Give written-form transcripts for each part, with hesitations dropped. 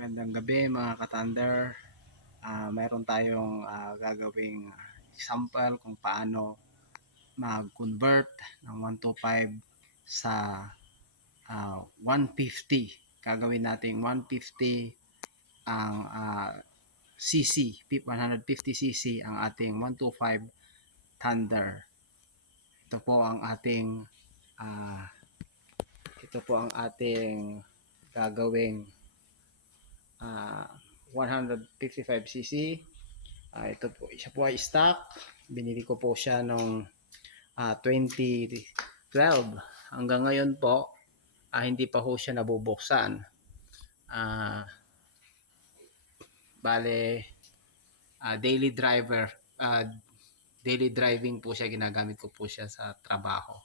Magandang gabi mga ka-Thunder. Mayroon tayong gagawing example kung paano mag-convert ng 125 sa 150. Gagawin natin 150 ang cc, 150 cc ang ating 125 Thunder. Ito po ang ating gagawing 155cc. Ito po, siya po ay stock. Binili ko po siya noong 2012. Hanggang ngayon po, hindi pa po siya nabubuksan. Bale, daily driving po siya. Ginagamit ko po siya sa trabaho.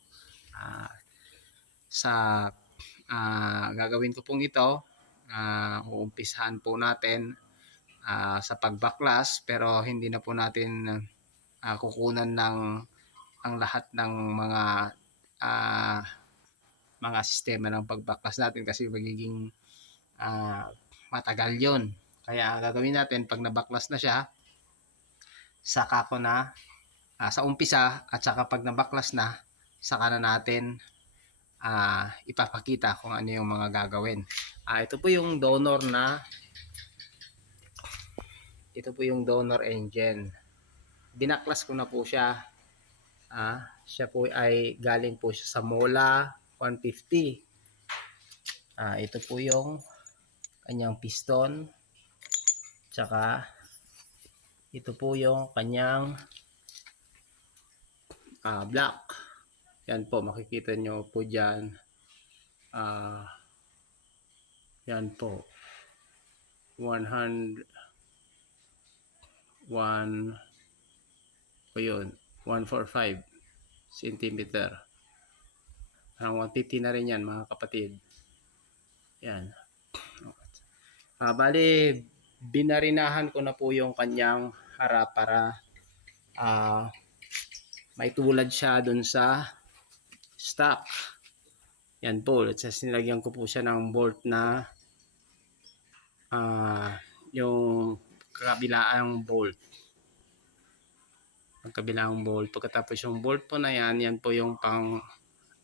Gagawin ko pong ito, uumpisahan po natin sa pagbaklas, pero hindi na po natin kukunan ng ang lahat ng mga sistema ng pagbaklas natin kasi magiging matagal yon. Kaya gagawin natin, pag nabaklas na siya, saka ko na sa umpisa, at saka pag nabaklas na, saka na natin ipapakita kung ano yung mga gagawin. Ito po yung donor engine. Binaklas ko na po siya. Siya po ay galing po siya sa Mola 150. Ito po yung kanyang piston. Tsaka ito po yung kanyang block. Yan po, makikita nyo po dyan. Yan po. 100 po yun. 145 cm. Parang 150 na rin yan mga kapatid. Yan. Bali, binarinahan ko na po yung kanyang harap para maitulad siya dun sa stock. Yan po. Nilagyan ko po siya ng bolt na yung kabilaang bolt. Ang kabilang bolt. Pagkatapos yung bolt po na yan, yan po yung pang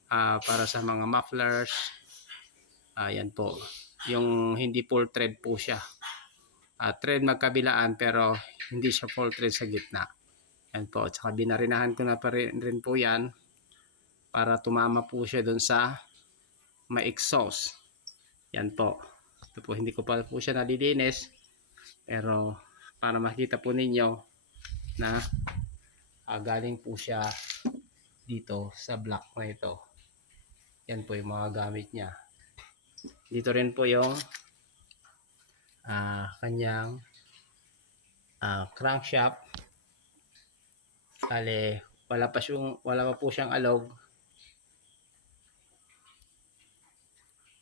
para sa mga mufflers. Yan po. Yung hindi full thread po siya. Thread magkabilaan pero hindi siya full thread sa gitna. Yan po. At saka binarinahan ko na pa rin po yan para tumama po siya dun sa ma-exhaust. Yan po. Ito po, hindi ko pa po siya nalilinis. Pero para makita po ninyo na galing po siya dito sa block na ito. Yan po yung mga gamit niya. Dito rin po yung kanyang crankshaft. Kali wala pa po siyang alog.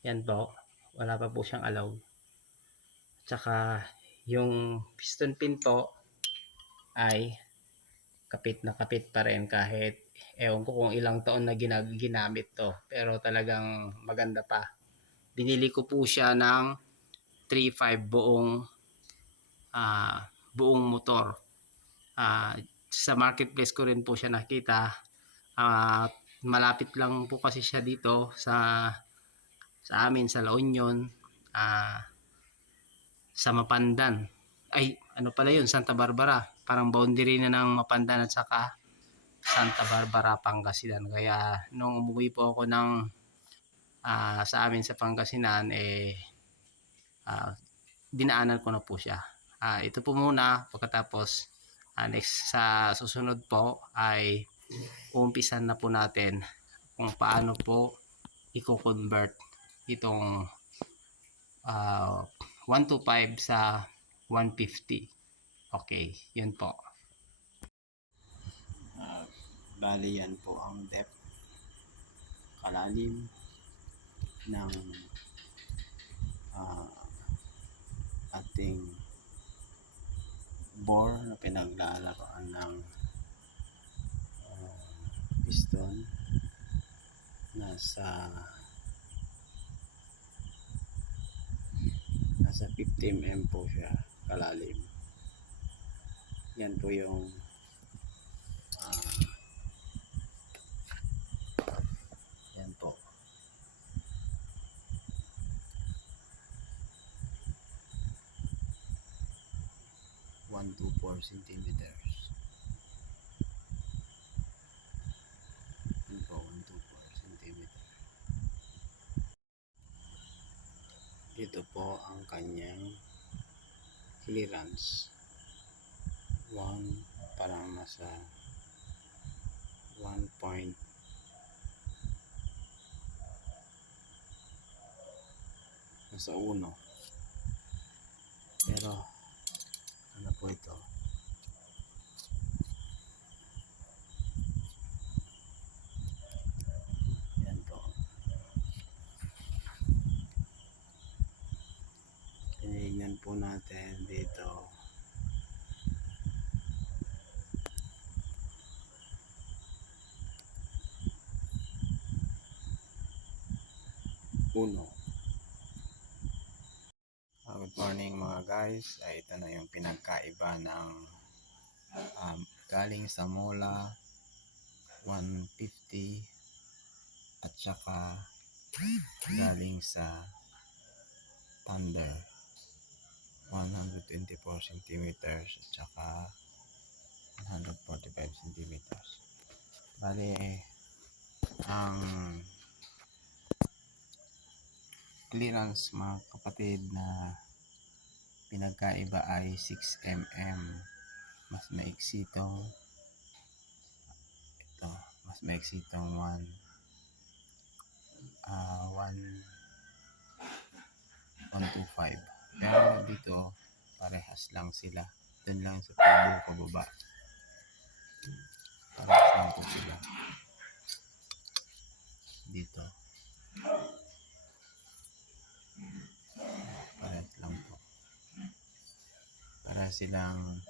Yan po, wala pa po siyang alog. Tsaka yung piston pin po ay kapit na kapit pa rin kahit ewan ko kung ilang taon na ginamit to, pero talagang maganda pa. Binili ko po siya ng 3.5 buong motor. Sa marketplace ko rin po siya nakita. Malapit lang po kasi siya dito sa amin sa La Union, sa Mapandan. Ay, ano pala yun, Santa Barbara. Parang boundary na ng Mapandan at saka Santa Barbara, Pangasinan. Kaya nung umuwi po ako sa amin sa Pangasinan, dinaanan ko na po siya. Ito po muna, pagkatapos next sa susunod po ay umpisan na po natin kung paano po i-convert itong 125 sa 150. Okay, yun po. Bali yan po ang depth, kalalim ng ating bore na pinaglalaroan ng piston. Nasa mm po siya kalalim. Yan po yung yan po. 124 centimeters. Yan po, 124 centimeters. Ito po ang kanyang clearance. Parang nasa 1 point nasa 1. Pero ano po ito? Yan po. Tinignan po natin dito. Good morning mga guys. Ito na yung pinagkaiba ng galing sa Mola 150 at saka galing sa Thunder 124 centimeters at saka 145 centimeters. Bali ang clearance mga kapatid na pinagkaiba ay 6 mm. Mas maiksi itong ito, mas maiksi itong 125. Pero dito parehas lang sila. Doon lang sa tubo pababa. Parehas lang po sila. Dito. Parehas lang po. Para silang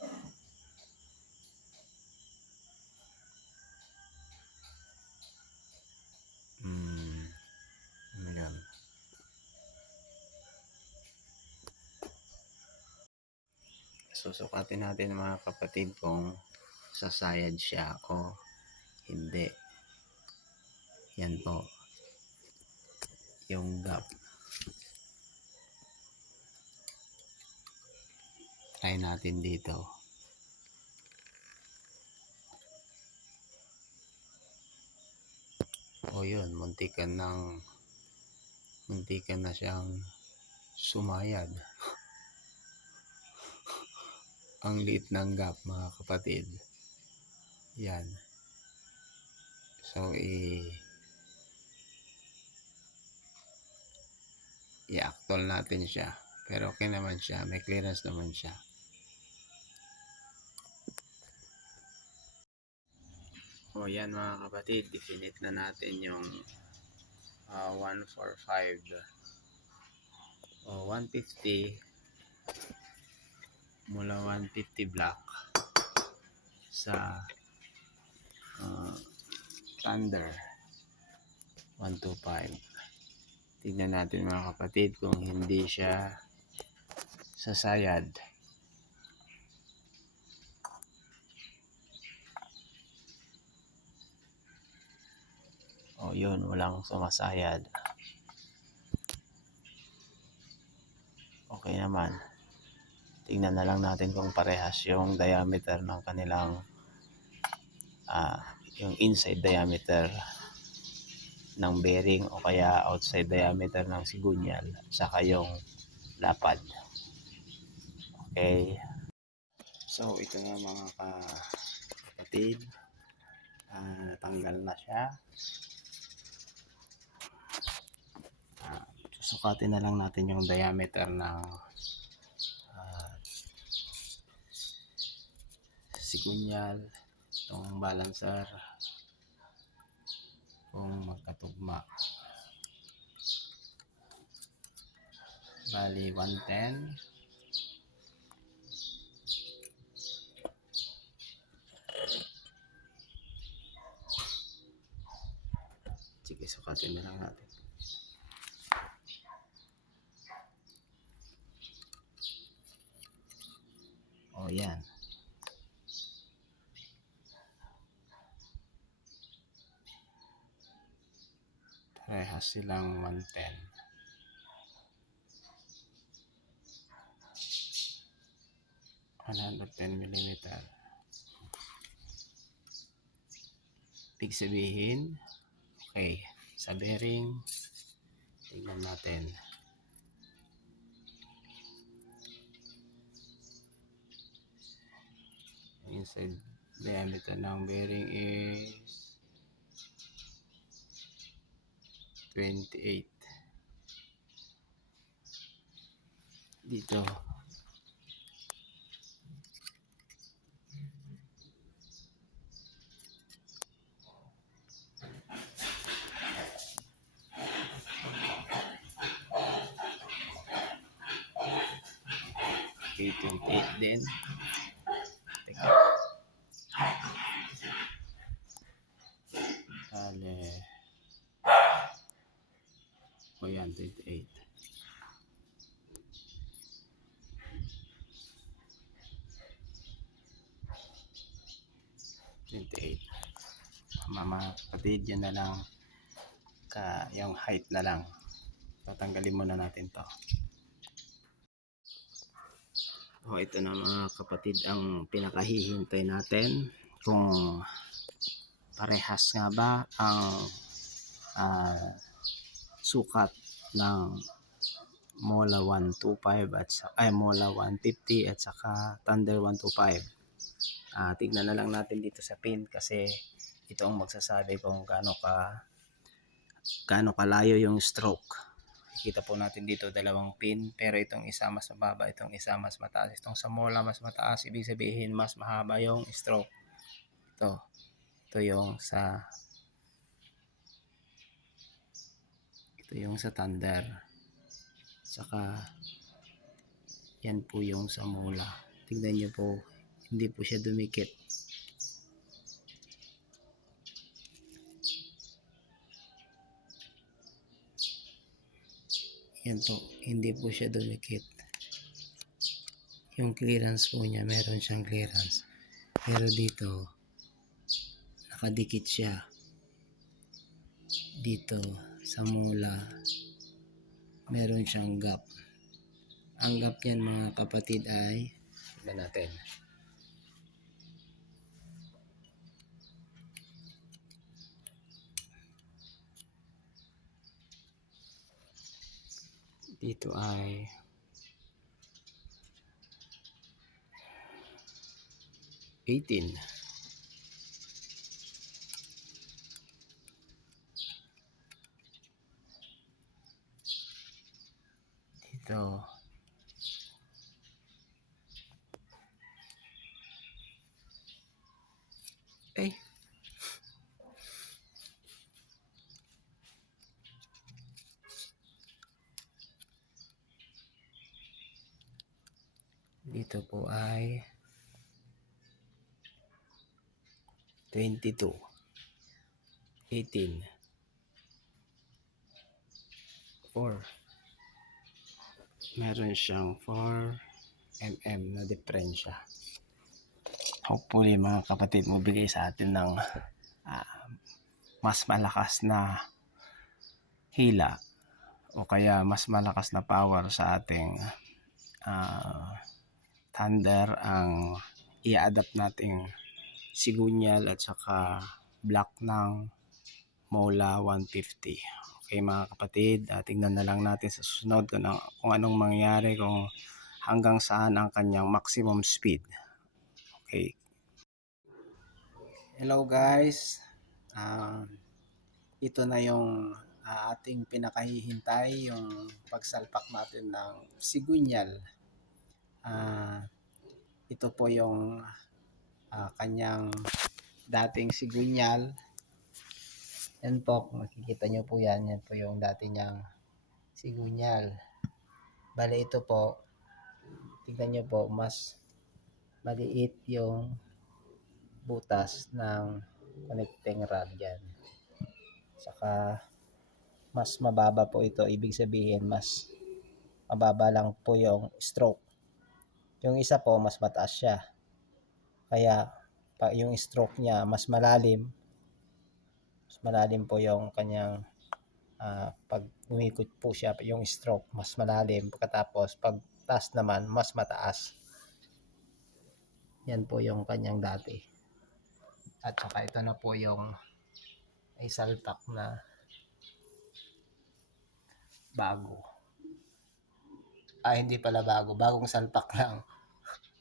yun. Susukatin natin mga kapatid kung sasayad siya o hindi. Yan po yung gap. Try natin dito. O yun, muntikan na siyang sumayad. Ang liit ng gap mga kapatid. Yan. So i-actual natin siya. Pero okay naman siya. May clearance naman siya. O yan mga kapatid. Definite na natin yung 145 o 150 mula 150 block sa Thunder 125. Tignan natin mga kapatid kung hindi siya sasayad. O yun, walang sumasayad. Okay naman. Tingnan na lang natin kung parehas yung diameter ng kanilang yung inside diameter ng bearing o kaya outside diameter ng sigunyal saka yung lapad. Okay. So ito na mga kapatid. Natanggal na siya. Susukatin na lang natin yung diameter ng sigunyal, itong balancer kung magkatugma. Bali 110. Sige, sukatin na lang natin. yan. Parehas silang 110. 110 mm. Ibig sabihin, okay, sa bearing, tingnan natin. Inside diameter ng bearing is 28. Dito, okay, 28 din. Teka. O yan, 28. 28. Mga kapatid, yun na lang. Yung height na lang. Tatanggalin muna natin to. O, ito na mga kapatid ang pinakahihintay natin. Kung parehas nga ba ang sukat ng Mola 125 at Mola 150 at saka Thunder 125. Tignan na lang natin dito sa pin kasi ito ang magsasabi kung gaano kalayo yung stroke. Kita po natin dito dalawang pin, pero itong isa mas mababa, itong isa mas mataas. Itong sa Mola mas mataas, ibig sabihin mas mahaba yung stroke. Ito yung sa Thunder. Saka yan po yung sa Mola. Tignan nyo po, hindi po siya dumikit. Yan po, hindi po siya dumikit. Yung clearance po niya, meron siyang clearance. Pero dito, nakadikit siya. Dito, sa Mola, meron siyang gap. Ang gap yan mga kapatid ay, tignan natin. Dito ay 18. Dito dito po ay 22. 18. 4. Meron siyang 4 mm na diferensya. Hopefully mga kapatid, mabigay sa atin ng mas malakas na hila o kaya mas malakas na power sa ating Thunder ang i-adapt nating sigunyal at saka block ng Mola 150. Okay mga kapatid, tingnan na lang natin sa susunod kung anong mangyayari, kung hanggang saan ang kanyang maximum speed. Okay. Hello guys. Ito na yung ating pinakahihintay, yung pagsalpak natin ng sigunyal. Ito po yung kanyang dating sigunyal. Yan po, makikita nyo po yan. Yan po yung dati niyang sigunyal. Bale ito po, tignan nyo po, mas maliit yung butas ng connecting rod yan. Saka mas mababa po ito. Ibig sabihin mas mababa lang po yung stroke. Yung isa po mas mataas siya. Kaya yung stroke niya mas malalim. Mas malalim po yung kanyang pag umikot po siya yung stroke mas malalim. Pagkatapos pag taas naman mas mataas. Yan po yung kanyang dati. At saka ito na po yung ay salpak na bago. Hindi pala bago. Bagong salpak lang.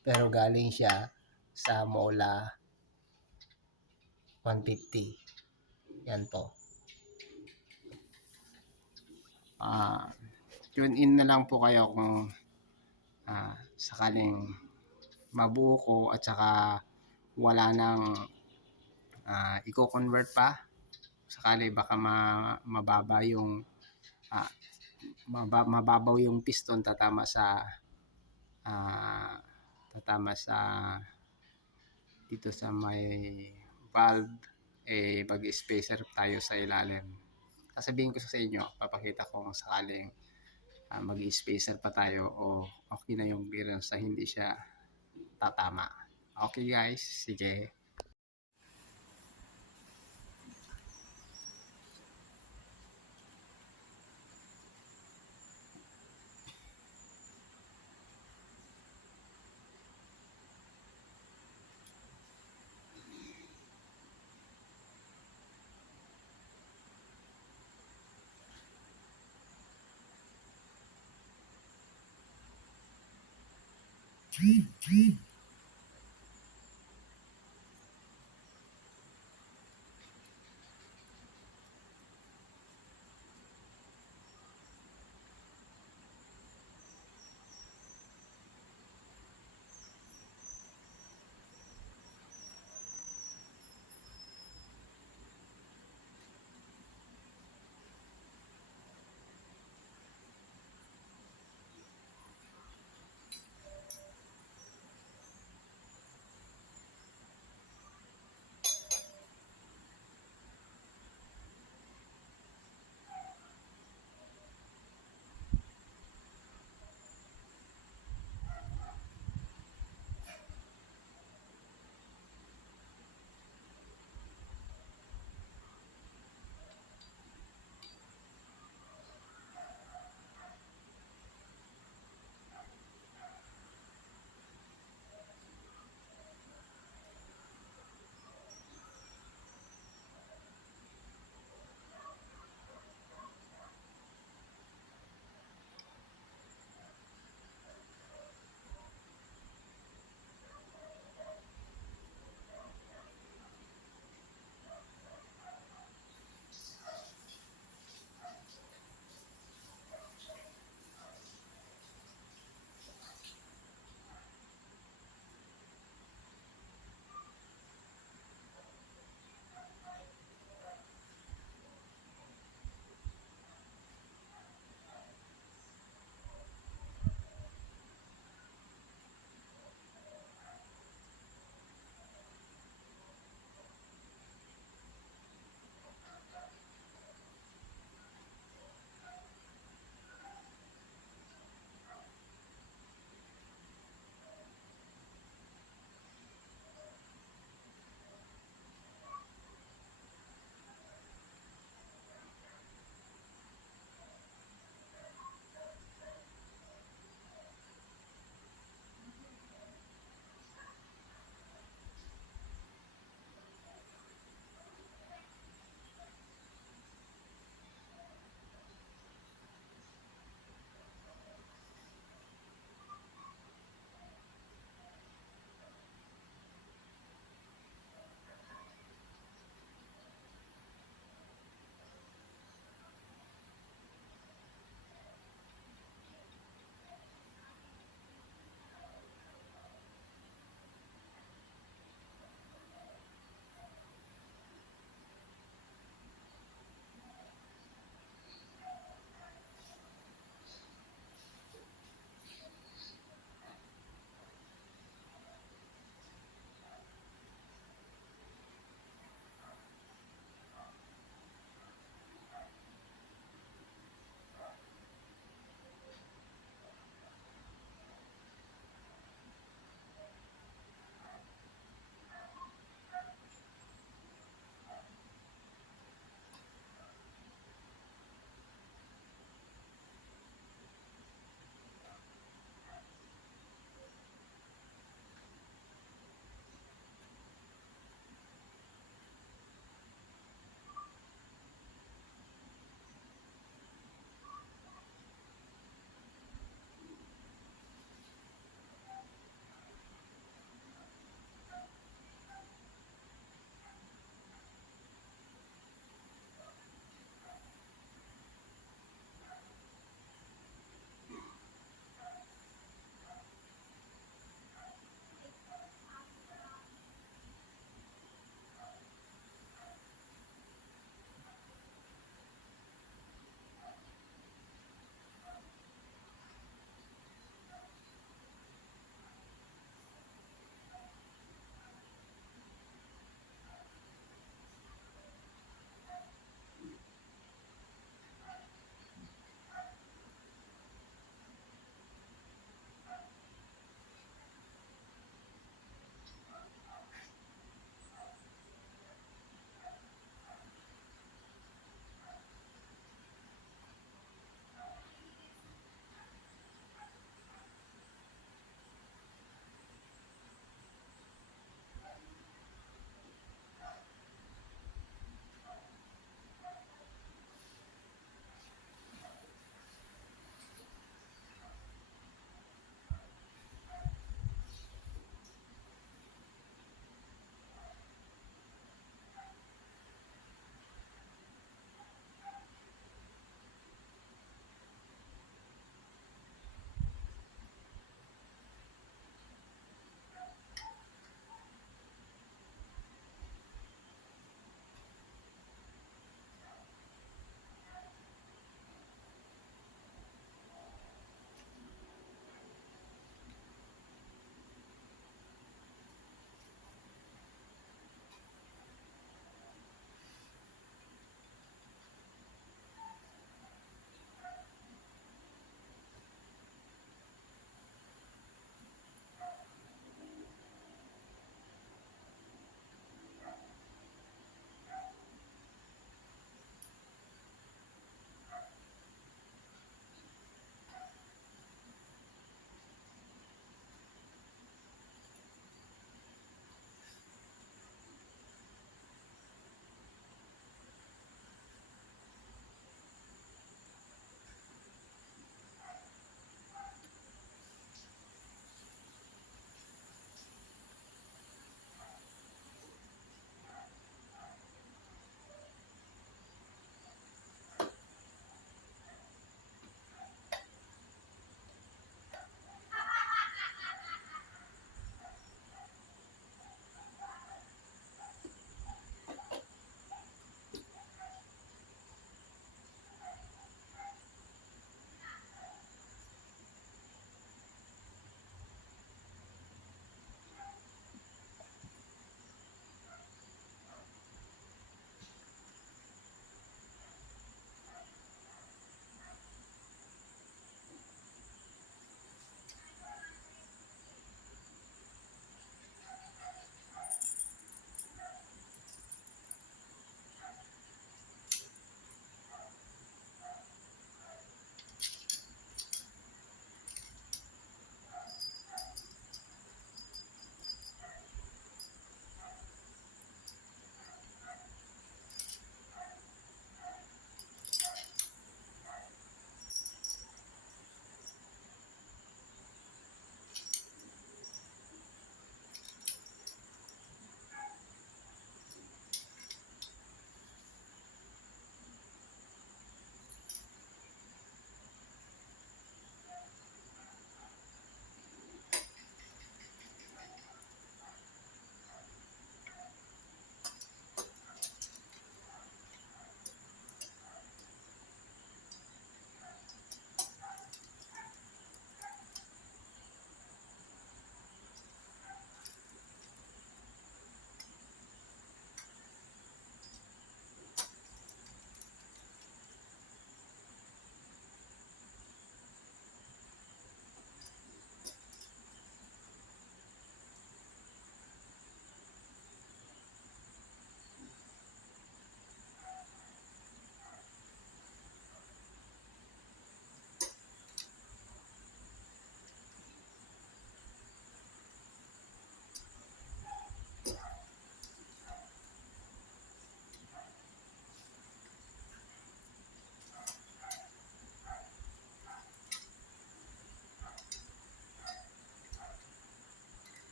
Pero galing siya sa Mola 150. Yan po. Tune in na lang po kayo kung sakaling mabuo ko at saka wala nang i-convert pa. Sakali baka mababa yung mababaw yung piston tatama sa dito sa may valve, mag-spacer tayo sa ilalim. Sasabihin ko sa inyo, papakita ko kung sakaling mag-spacer pa tayo o okay na yung clearance sa hindi siya tatama. Okay guys, sige.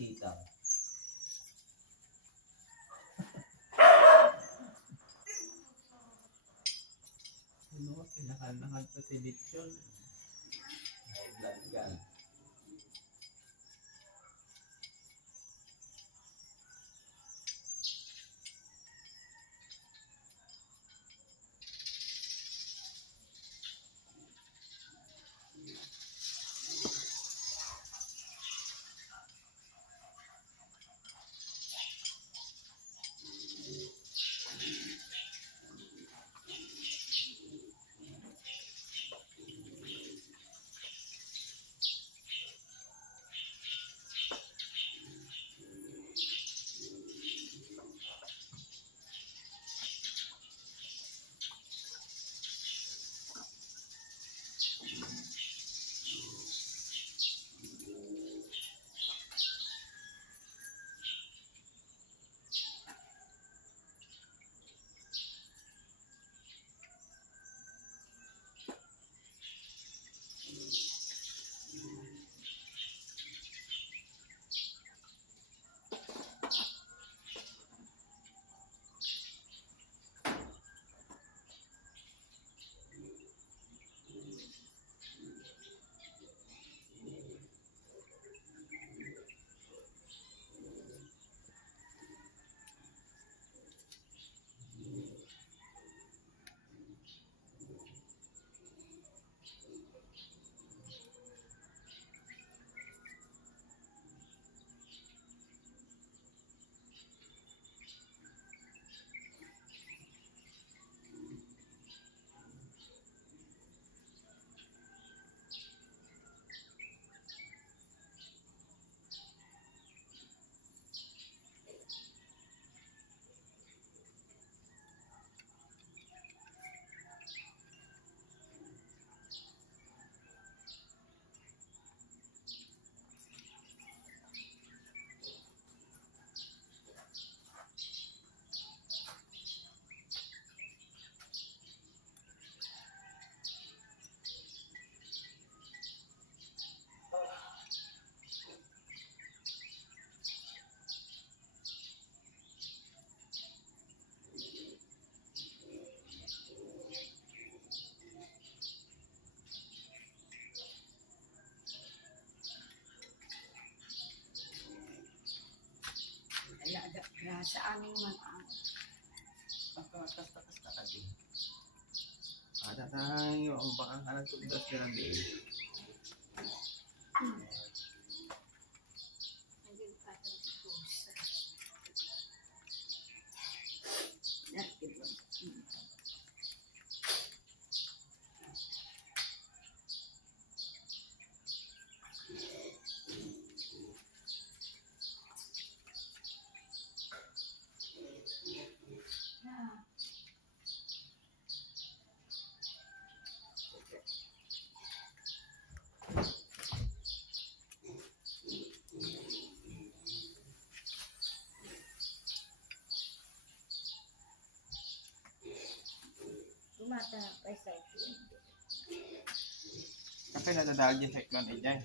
tita. Ano, pinakalakan pa si Lechon. High blood ka. Alaga grasa aming mga Kasta-kasta ka din. Ada tayo, ang bakang kanan tugas ka ng day. naging patang pusa. Dati ba? Tumatapay sa akin. Kasi nadadahal din sa iklon ay dyan.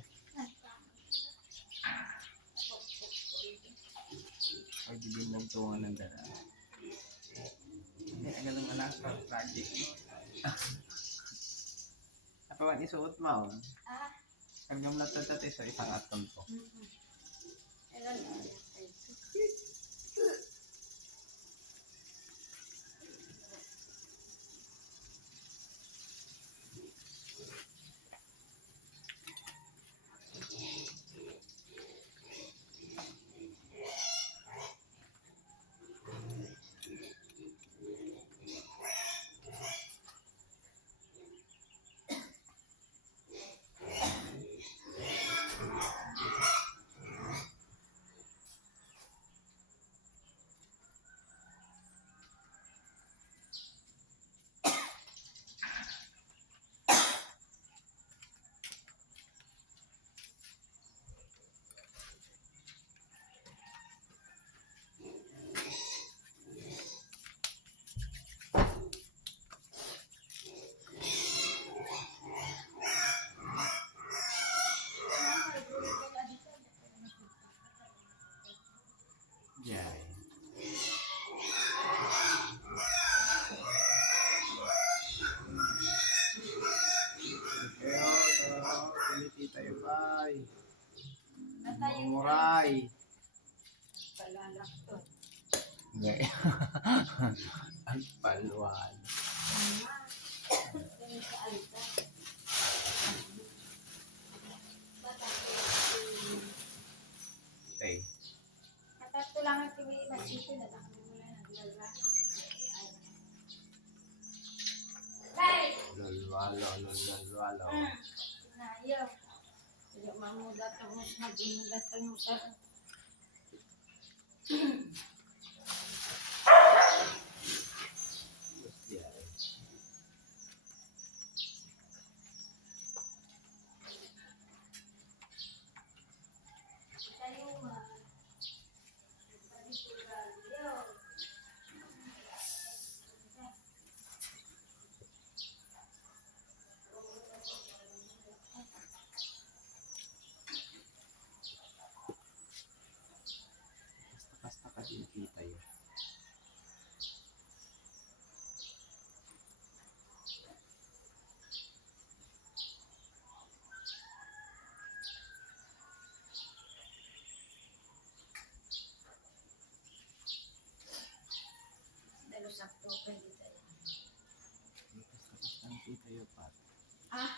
Ay, bibig ng tungan ng dala. Hindi, ang galang anak ka, project mo. Kapawan isuot mo. Ah, Kagam na tatati sa isang atom to. Alam mo. Yan. Pero, pinitita yung ay. Natayin Muray. palalak to. Hindi. Ang palwan. Ganun sa alta. Okay. Katato lang ang tiwi masito na lang mula naglala. Hey! Lulwalo, lulwalo. Nayaw. Hindi mamudat ang mag-imudat ang usap. Yan. Basta ka din kita yun. Dalo sakto pwede tayo. Basta kita yun, Pat. Ah?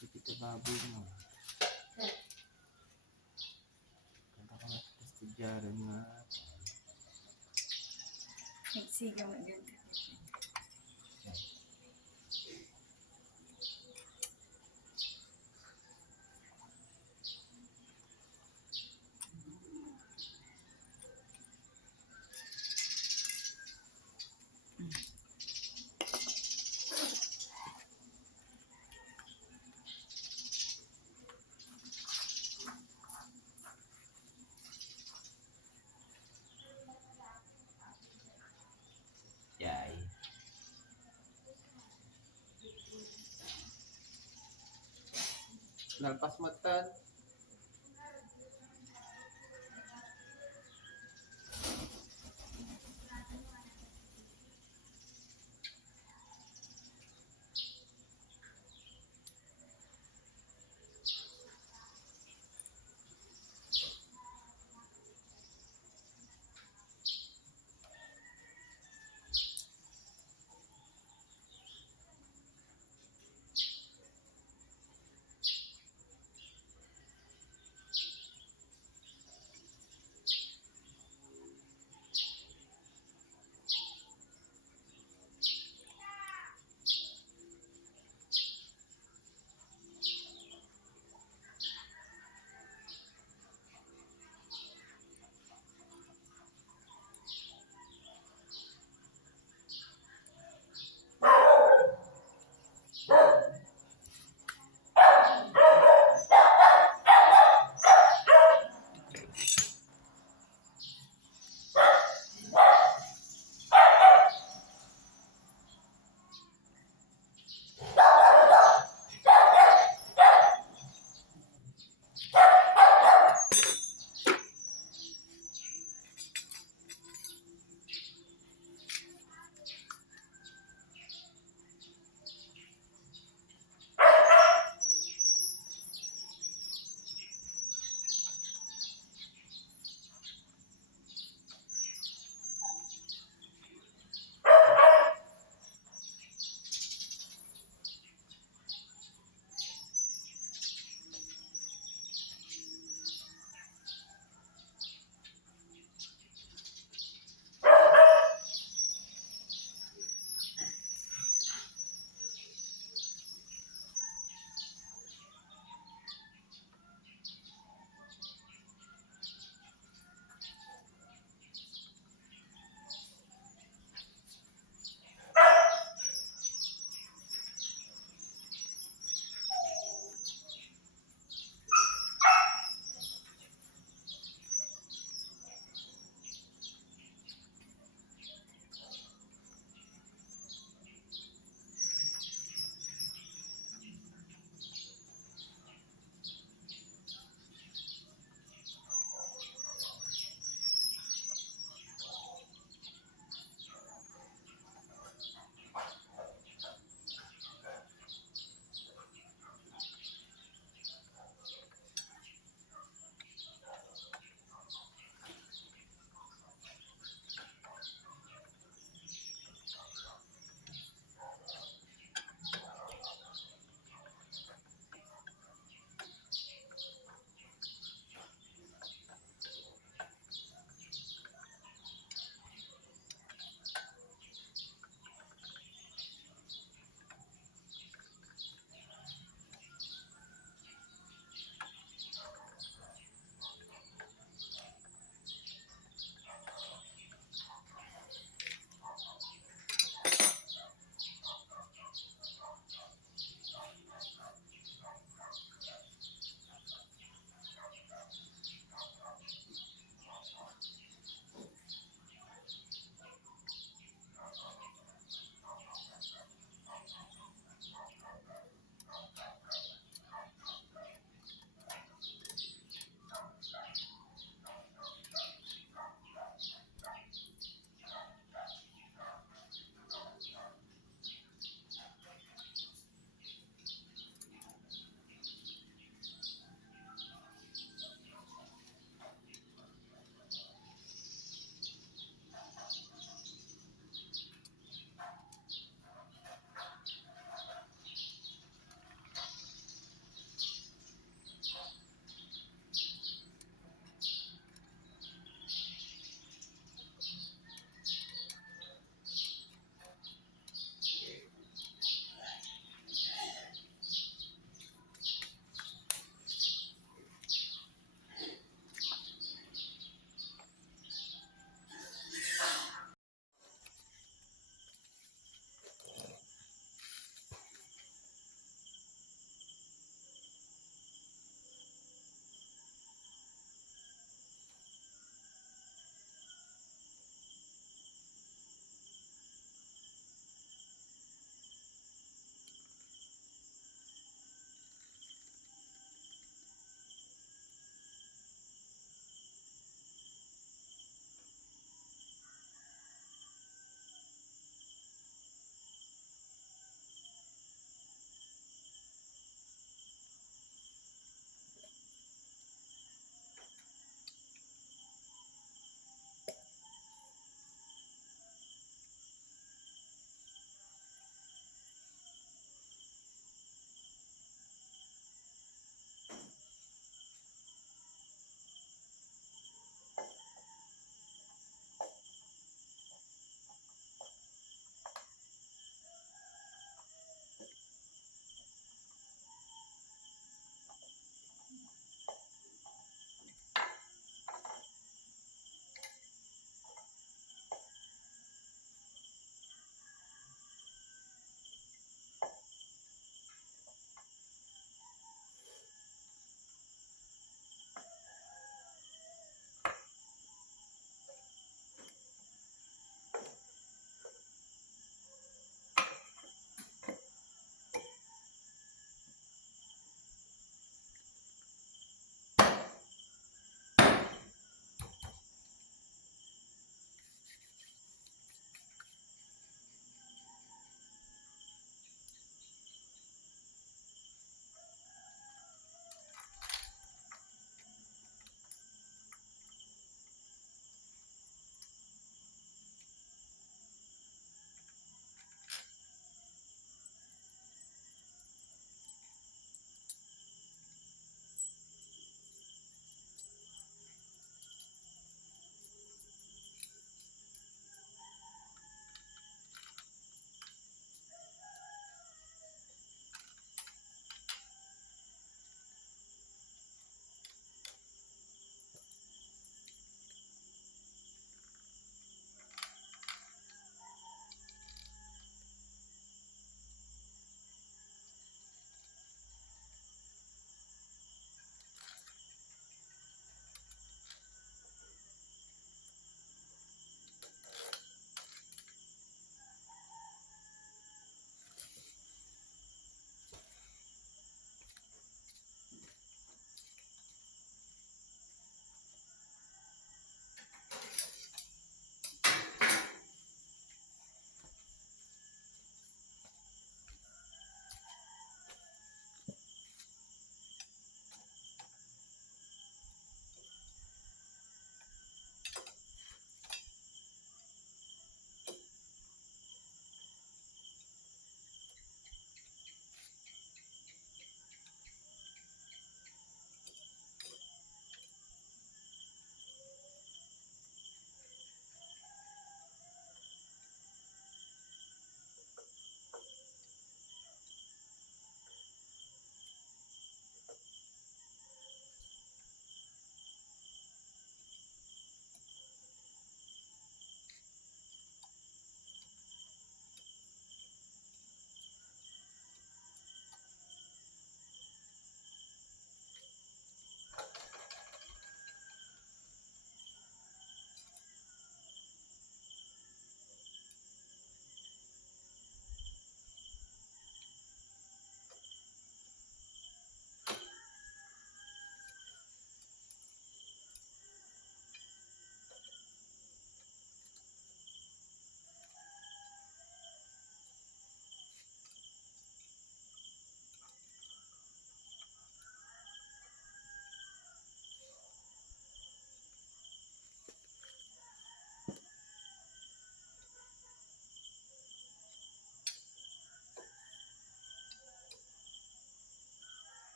Kita baboy mo. Kanta ka mas estudyaro nga. Nagsigaw na din. Yay. Nalpas matan.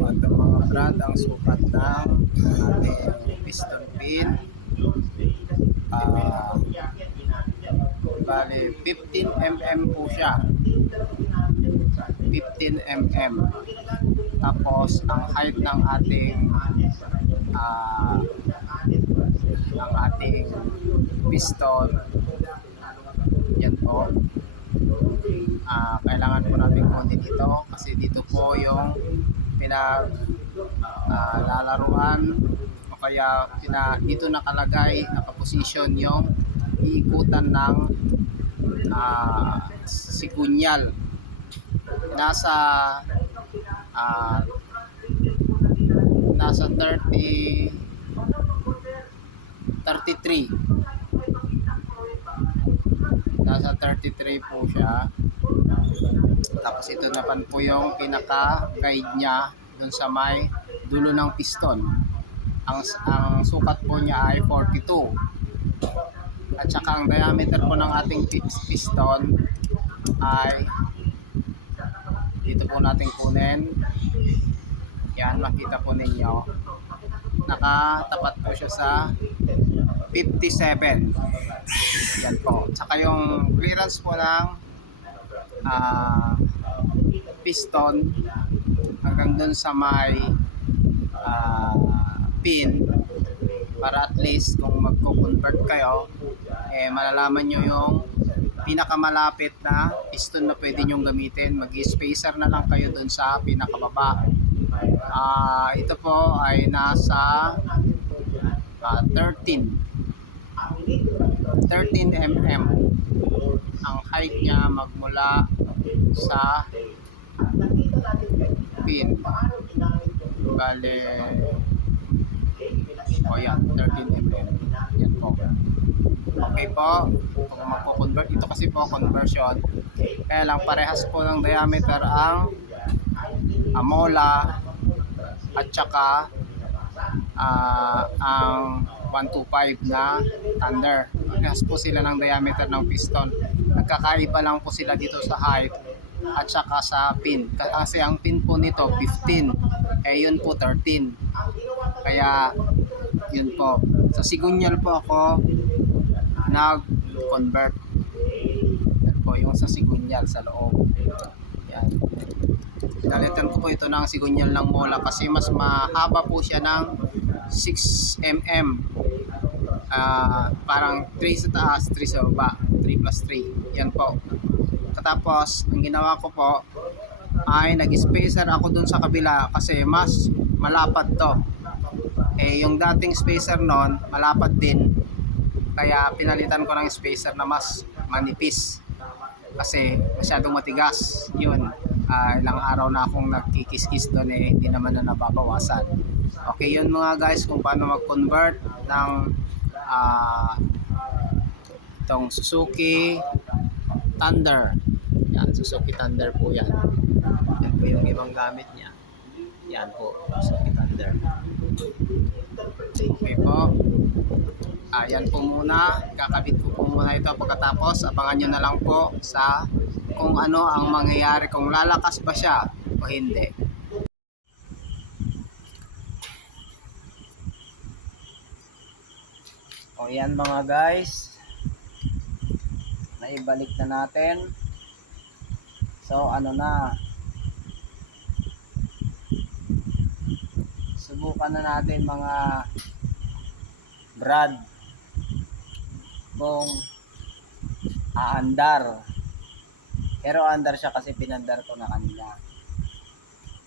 At ang mga brad, ang sukat ng ating piston pin, bali 15 mm po siya, 15 mm. Tapos ang height ng ating piston, yan po. Kailangan po natin kunin ito kasi dito po yung lalaruan o kaya dito nakalagay, nakaposisyon yung iikutan ng sigunyal. Nasa 33 nasa 33 po siya. Tapos ito naman po yung pinaka guide niya dun sa may dulo ng piston. Ang sukat po niya ay 42. At saka ang diameter po ng ating piston ay dito po natin kunin. Yan, makita po ninyo. Nakatapat po siya sa 57. Yan po. Tsaka yung clearance po ng piston hanggang dun sa may pin, para at least kung magko-convert kayo, malalaman nyo yung pinakamalapit na piston na pwede nyong gamitin. Mag-spacer na lang kayo dun sa pinakababa. Ito po ay nasa 13 mm ang height niya magmula sa pin. Bale, yan, 13 mm. Yan po. Okay po, kung magpo-convert, ito kasi po conversion, kaya lang parehas po ng diameter ang mola at saka ang 125 na Thunder. Parehas po sila ng diameter ng piston. Nagkakaiba lang po sila dito sa height at saka sa pin. Kasi ang pin po nito 15, yun po 13. Kaya yun po. Sa sigunyal po ako nag-convert. Yan po yung sa sigunyal sa loob. Yan. Pinalitan ko po ito ng sigunyal ng mola kasi mas mahaba po siya ng 6 mm. Parang 3 sa taas, 3 sa baba, 3 plus 3. Yan po. Katapos, ang ginawa ko po ay nag-spacer ako dun sa kabila kasi mas malapad to. Yung dating spacer nun, malapad din. Kaya pinalitan ko ng spacer na mas manipis kasi masyadong matigas. Yun. Ilang araw na akong nagkikis-kis doon, hindi naman na nababawasan. Okay, yun mga guys kung paano mag-convert ng itong Suzuki Thunder. Yan, Suzuki Thunder po yan. Yan po yung ibang gamit niya. Yan po, Suzuki Thunder. Okay po. Yan po muna. Kakabit ko po muna ito. Pagkatapos, abangan nyo na lang po sa kung ano ang mangyayari, kung lalakas ba siya o hindi. O yan mga guys, naibalik na natin. So ano na, subukan na natin mga brad kung aandar Pero under siya kasi pinandar ko na kanina.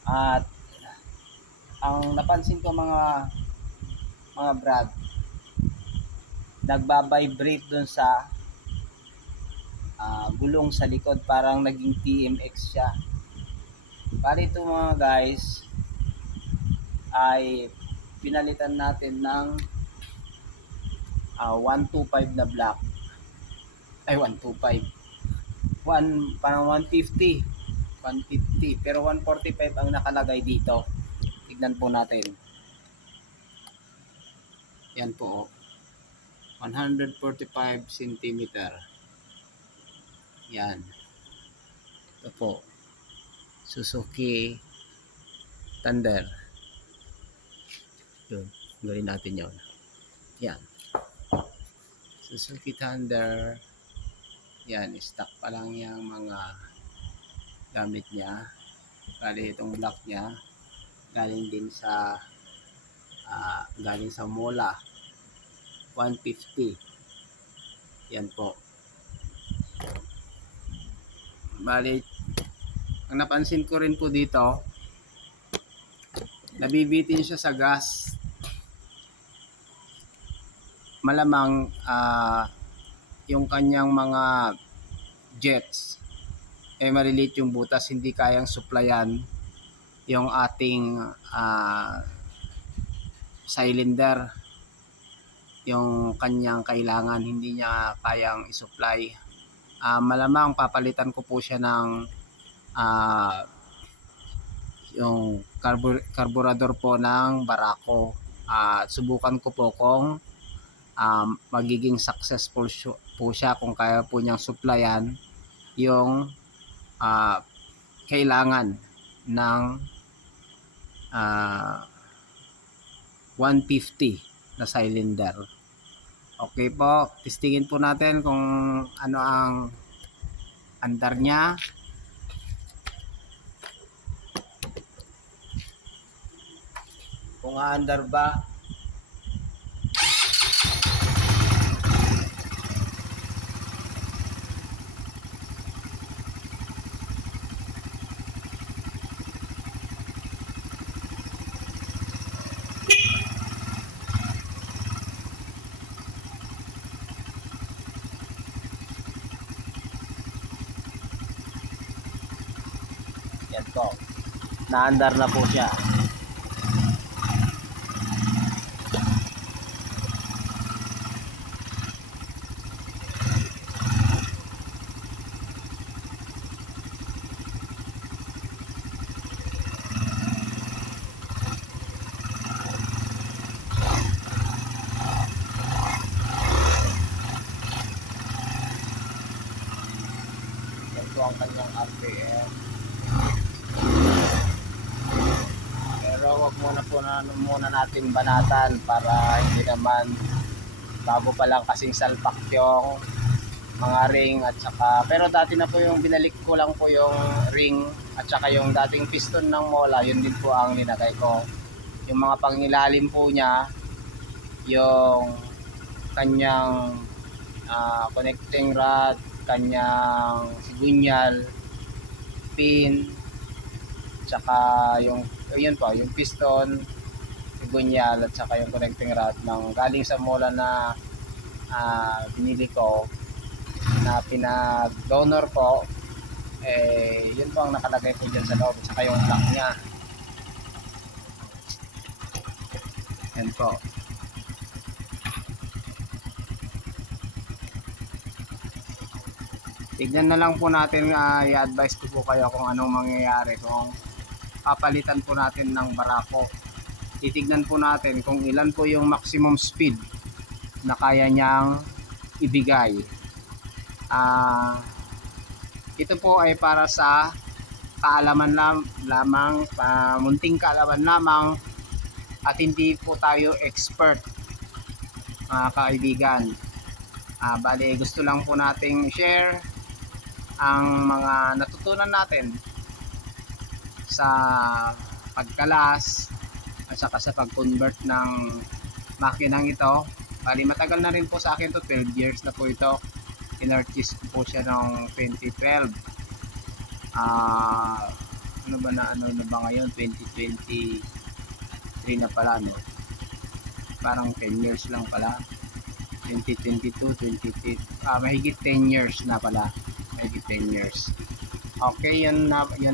At ang napansin ko mga brad, nagba-vibrate dun sa gulong sa likod, parang naging TMX siya. Bali ito mga guys ay pinalitan natin ng 125 na black. Ay 125. Parang 150. 150 pero 145 ang nakalagay dito. Tignan po natin. Yan po, 145 cm. Yan. Ito po, Suzuki Thunder. Yun, gawin natin yun. Yan, Suzuki Thunder. Yan, stock pa lang yung mga gamit niya. Bali itong block niya galing din sa Mola, 150. Yan po. Bali ang napansin ko rin po dito, nabibitin siya sa gas. Malamang yung kanyang mga jets maliliit yung butas, hindi kayang supplyan yung ating cylinder, yung kanyang kailangan, hindi niya kayang isupply. Malamang papalitan ko po siya ng yung carburetor po ng Barako. Subukan ko po kung magiging successful po siya, kung kaya po niyang supplyan yung kailangan ng 150 na cylinder. Okay po, testingin po natin kung ano ang andar niya. Kung aandar ba. Yan po, naandar na po siya. Yan po ang kanyang RPM. Pero wag muna natin banatan para hindi naman bago pa lang kasing salpak yung mga ring at saka, pero dati na po yung binalik ko lang po yung ring at saka yung dating piston ng Mola, yun din po ang linagay ko. Yung mga pangilalim po niya, yung kanyang connecting rod, kanyang sigunyal, pin, tsaka yung yun po, yung piston, sigunyal at saka yung connecting rod ng galing sa Mola na binili ko, na pinag-donor ko, yun po ang nakalagay po dyan sa loob at saka yung lock niya. Yan po. Tignan na lang po natin, i-advise ko po kayo kung anong mangyayari kung papalitan po natin ng Barako. Titignan po natin kung ilan po yung maximum speed na kaya niyang ibigay. Ito po ay para sa kaalaman lamang, munting kaalaman lamang, at hindi po tayo expert, mga kaibigan. Bali gusto lang po nating share ang mga natutunan natin sa pagkalas at saka sa pag-convert ng makinang ito. Bali matagal na rin po sa akin to, 12 years na po ito. Pinurchase ko po siya noong 2012. ano ba ngayon, 2023 na pala, no? Parang 10 years lang pala, 2022, 23, mahigit 10 years na pala, mahigit 10 years. Okay, yan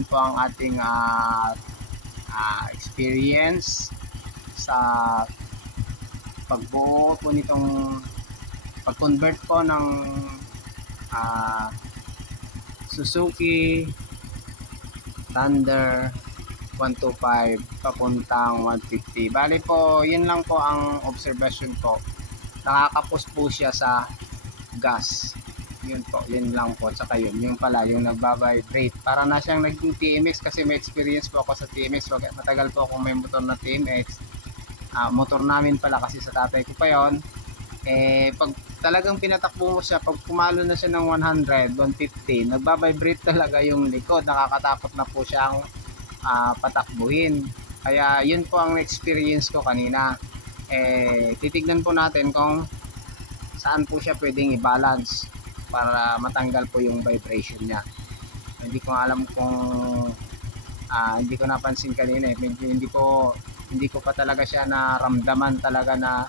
po ang ating experience sa pagbuo po nitong pag-convert po ng Suzuki Thunder 125 papuntang 150. Bali po, yun lang po ang observation ko. Nakakapos po siya sa gas. Yun po, yun lang po. Tsaka yun, yung pala, yung nagbabibrate. Para na siyang naging TMX kasi may experience po ako sa TMX. Matagal po akong may motor na TMX. Motor namin pala kasi sa tatay ko pa yon. Pag talagang pinatakbo mo siya, pag pumalo na siya ng 100, 150, nagbabibrate talaga yung likod. Nakakatakot na po siyang patakbuhin. Kaya yun po ang experience ko kanina. Titignan po natin kung saan po siya pwedeng i-balance para matanggal po yung vibration niya. Hindi ko alam kung hindi ko napansin kanina medyo hindi ko pa talaga siya naramdaman talaga na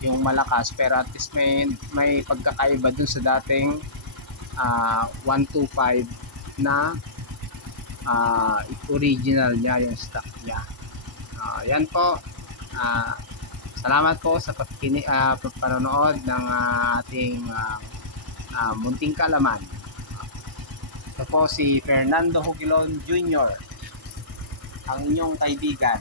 yung malakas, pero at least may pagkakaiba dun sa dating 125 na original niya, yung stock niya. Yan po. Salamat po sa panonood ng ating Munting Kalaman. Ito po si Fernando Hugilon Jr., ang inyong kaibigan.